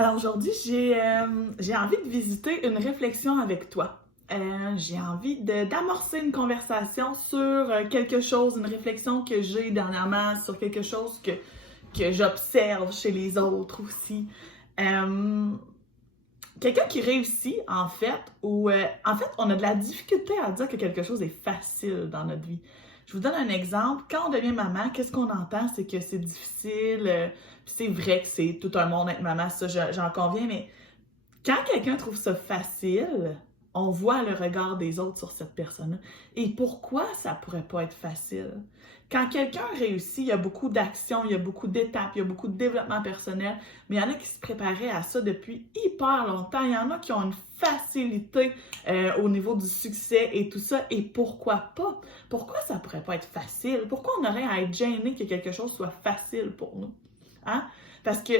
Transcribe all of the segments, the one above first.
Alors aujourd'hui, j'ai envie de visiter une réflexion avec toi. J'ai envie d'amorcer une conversation sur quelque chose, une réflexion que j'ai dernièrement sur quelque chose que j'observe chez les autres aussi. Euh, Quelqu'un qui réussit, en fait, on a de la difficulté à dire que quelque chose est facile dans notre vie. Je vous donne un exemple. Quand on devient maman, qu'est-ce qu'on entend? C'est que c'est difficile. Puis c'est vrai que c'est tout un monde être maman, ça, j'en conviens, mais quand quelqu'un trouve ça facile, on voit le regard des autres sur cette personne-là. Et pourquoi ça pourrait pas être facile? Quand quelqu'un réussit, il y a beaucoup d'actions, il y a beaucoup d'étapes, il y a beaucoup de développement personnel, mais il y en a qui se préparaient à ça depuis hyper longtemps. Il y en a qui ont une facilité au niveau du succès et tout ça. Et pourquoi pas? Pourquoi ça pourrait pas être facile? Pourquoi on aurait à être gêné que quelque chose soit facile pour nous? Hein? Parce que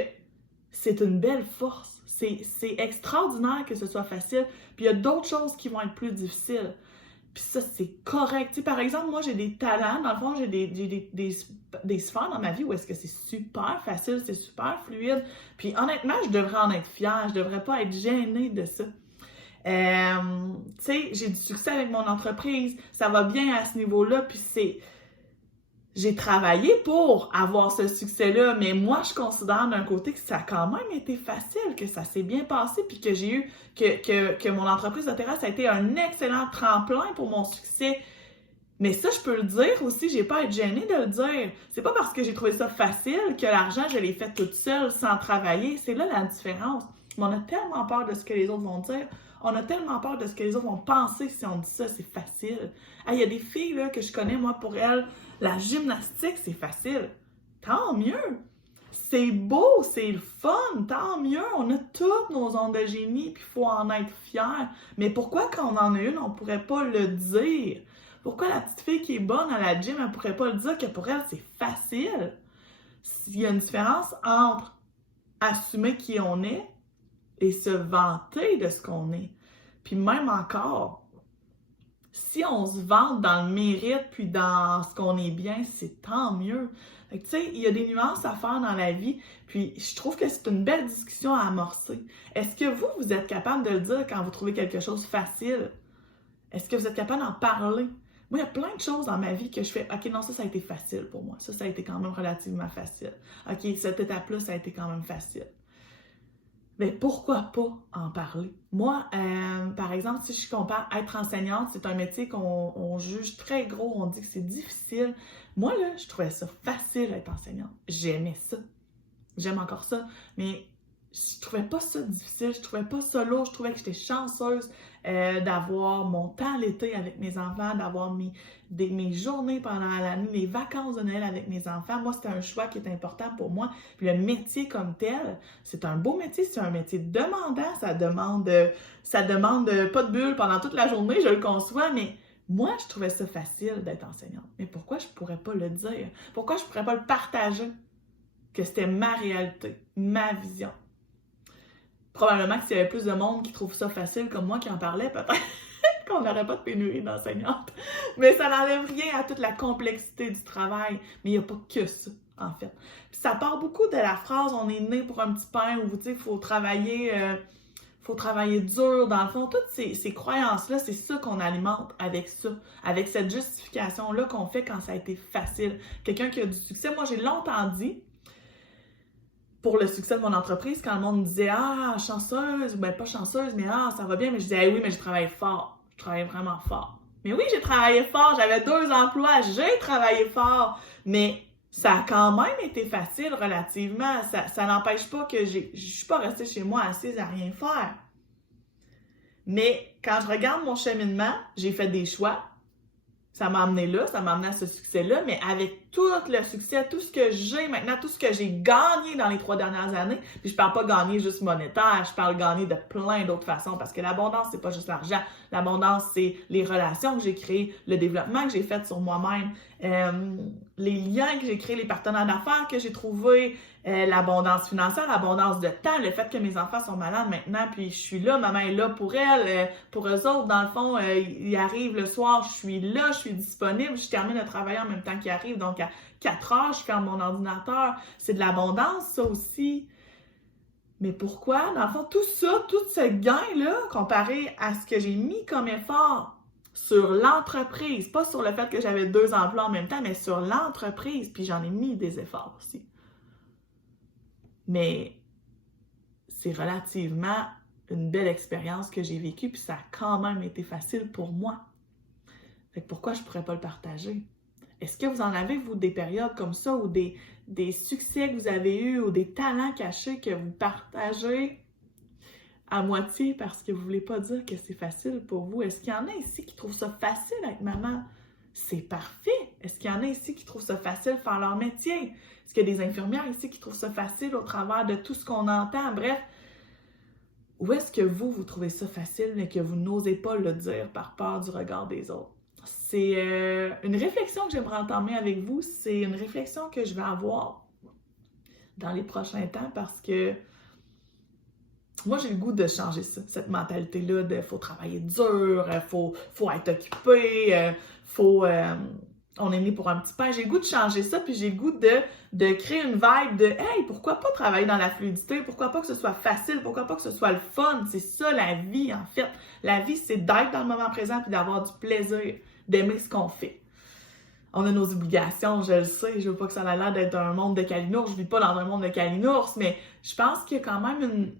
c'est une belle force. C'est extraordinaire que ce soit facile. Puis il y a d'autres choses qui vont être plus difficiles. Puis ça, c'est correct. Tu sais, par exemple, moi, j'ai des talents. Dans le fond, j'ai des sphères dans ma vie où est-ce que c'est super facile, c'est super fluide. Puis honnêtement, je devrais en être fière. Je devrais pas être gênée de ça. Tu sais, j'ai du succès avec mon entreprise. Ça va bien à ce niveau-là. Puis j'ai travaillé pour avoir ce succès-là, mais moi, je considère d'un côté que ça a quand même été facile, que ça s'est bien passé, puis que j'ai eu, que mon entreprise de terrasse a été un excellent tremplin pour mon succès. Mais ça, je peux le dire aussi, j'ai pas à être gênée de le dire. C'est pas parce que j'ai trouvé ça facile que l'argent, je l'ai fait toute seule, sans travailler. C'est là la différence. Mais on a tellement peur de ce que les autres vont dire. On a tellement peur de ce que les autres vont penser si on dit ça, c'est facile. Il y a des filles là, que je connais, moi, pour elles, la gymnastique, c'est facile. Tant mieux! C'est beau, c'est le fun, tant mieux! On a toutes nos ondes de génie, puis il faut en être fier. Mais pourquoi quand on en a une, on pourrait pas le dire? Pourquoi la petite fille qui est bonne à la gym, elle pourrait pas le dire que pour elle, c'est facile? Il y a une différence entre assumer qui on est et se vanter de ce qu'on est. Puis même encore, si on se vante dans le mérite puis dans ce qu'on est bien, c'est tant mieux. Fait que, tu sais, il y a des nuances à faire dans la vie, puis je trouve que c'est une belle discussion à amorcer. Est-ce que vous êtes capable de le dire quand vous trouvez quelque chose facile? Est-ce que vous êtes capable d'en parler? Moi, il y a plein de choses dans ma vie que je fais, OK, non, ça a été facile pour moi. Ça a été quand même relativement facile. OK, cette étape-là, ça a été quand même facile. Mais pourquoi pas en parler? Moi, par exemple, si je compare être enseignante, c'est un métier qu'on juge très gros, on dit que c'est difficile. Moi, là, je trouvais ça facile être enseignante. J'aimais ça. J'aime encore ça. Mais je trouvais pas ça difficile, je trouvais pas ça lourd, je trouvais que j'étais chanceuse d'avoir mon temps l'été avec mes enfants, d'avoir mes journées pendant l'année, mes vacances de Noël avec mes enfants. Moi, c'était un choix qui est important pour moi. Puis le métier comme tel, c'est un beau métier, c'est un métier demandant, ça demande pas de bulle pendant toute la journée, je le conçois, mais moi, je trouvais ça facile d'être enseignante. Mais pourquoi je pourrais pas le dire? Pourquoi je pourrais pas le partager? Que c'était ma réalité, ma vision. Probablement que s'il y avait plus de monde qui trouve ça facile comme moi qui en parlait, peut-être qu'on n'aurait pas de pénurie d'enseignantes. Mais ça n'enlève rien à toute la complexité du travail. Mais il n'y a pas que ça, en fait. Puis ça part beaucoup de la phrase « on est né pour un petit pain » ou tu sais, il faut travailler dur. Dans le fond, toutes ces croyances-là, c'est ça qu'on alimente avec ça, avec cette justification-là qu'on fait quand ça a été facile. Quelqu'un qui a du succès, moi j'ai longtemps dit, pour le succès de mon entreprise, quand le monde me disait « Ah, chanceuse », ben pas chanceuse, mais « Ah, ça va bien », mais je disais hey, « Oui, mais je travaille fort. Je travaille vraiment fort. » Mais oui, j'ai travaillé fort, j'avais 2 emplois, j'ai travaillé fort, mais ça a quand même été facile relativement. Ça n'empêche pas que je suis pas restée chez moi assise à rien faire. Mais quand je regarde mon cheminement, j'ai fait des choix. Ça m'a amené là, ça m'a amené à ce succès-là, mais avec tout le succès, tout ce que j'ai maintenant, tout ce que j'ai gagné dans les 3 dernières années, puis je parle pas gagner juste monétaire, je parle gagner de plein d'autres façons, parce que l'abondance, c'est pas juste l'argent. L'abondance, c'est les relations que j'ai créées, le développement que j'ai fait sur moi-même, les liens que j'ai créés, les partenaires d'affaires que j'ai trouvés, l'abondance financière, l'abondance de temps, le fait que mes enfants sont malades maintenant, puis je suis là, maman est là pour elles, pour eux autres, dans le fond, ils arrivent le soir, je suis là, je suis disponible, je termine de travailler en même temps qu'ils arrivent, donc à 4 heures, je ferme mon ordinateur. C'est de l'abondance, ça aussi. Mais pourquoi? Dans le fond, tout ça, tout ce gain-là, comparé à ce que j'ai mis comme effort sur l'entreprise, pas sur le fait que j'avais 2 emplois en même temps, mais sur l'entreprise, puis j'en ai mis des efforts aussi. Mais c'est relativement une belle expérience que j'ai vécue, puis ça a quand même été facile pour moi. Fait que pourquoi je pourrais pas le partager? Est-ce que vous en avez, vous, des périodes comme ça, ou des succès que vous avez eus, ou des talents cachés que vous partagez à moitié parce que vous voulez pas dire que c'est facile pour vous? Est-ce qu'il y en a ici qui trouvent ça facile être maman? C'est parfait! Est-ce qu'il y en a ici qui trouvent ça facile de faire leur métier? Est-ce qu'il y a des infirmières ici qui trouvent ça facile au travers de tout ce qu'on entend? Bref, où est-ce que vous trouvez ça facile mais que vous n'osez pas le dire par peur du regard des autres? C'est une réflexion que j'aimerais entamer avec vous. C'est une réflexion que je vais avoir dans les prochains temps parce que moi, j'ai le goût de changer ça, cette mentalité-là de faut travailler dur, faut être occupé, on est né pour un petit pain. J'ai le goût de changer ça, puis j'ai le goût de créer une vibe de hey, pourquoi pas travailler dans la fluidité? Pourquoi pas que ce soit facile? Pourquoi pas que ce soit le fun? C'est ça la vie, en fait. La vie, c'est d'être dans le moment présent puis d'avoir du plaisir, d'aimer ce qu'on fait. On a nos obligations, je le sais. Je veux pas que ça ait l'air d'être un monde de calinours. Je vis pas dans un monde de calinours, mais je pense qu'il y a quand même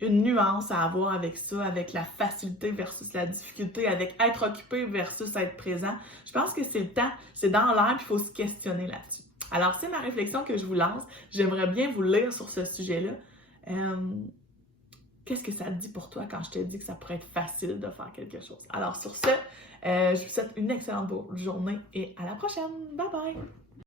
une nuance à avoir avec ça, avec la facilité versus la difficulté, avec être occupé versus être présent. Je pense que c'est le temps, c'est dans l'air, puis il faut se questionner là-dessus. Alors, c'est ma réflexion que je vous lance. J'aimerais bien vous lire sur ce sujet-là. Qu'est-ce que ça te dit pour toi quand je te dis que ça pourrait être facile de faire quelque chose? Alors, sur ce, je vous souhaite une excellente journée et à la prochaine. Bye bye!